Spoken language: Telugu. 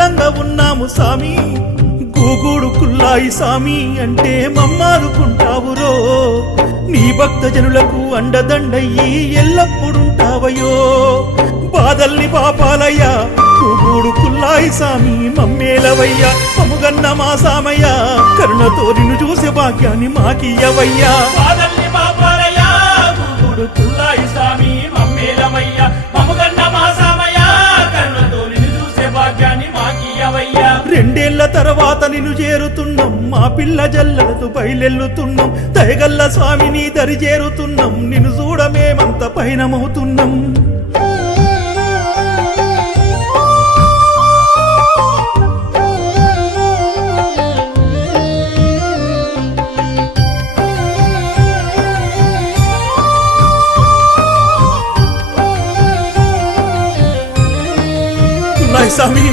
సల్లంగా ఉన్నాము సామి గూగూడు కుల్లాయి సామి అంటే మమ్మాదుకుంటావురో నీ భక్త జనులకు అండదండయ్యి ఎల్లప్పుడుంటావయో బాధల్ని పాపాలయ్యా గూగూడు కుల్లాయి సామి మమ్మేలవయ్యా మముగన్న మా సామయ్య కరుణతో నిన్ను చూసే భాగ్యాన్ని మాకియ్యవయ్యా బాధల్ని పాపాలయ్యా గూగూడు కుల్లాయి సామి మమ్మేలవయ్యా మముగన్న మా సామయ్య కరుణతో నిన్ను చూసే భాగ్యాన్ని మాకియ్యవయ్యా రెండేళ్ల తర్వాత నిన్ను చేరుతున్నాం మా పిల్ల జల్లలతో బయలెల్లుతున్నాం దయగల్ల స్వామిని దరి చేరుతున్నాం నిన్ను చూడమేమంత పైనమవుతున్నాం స్వామి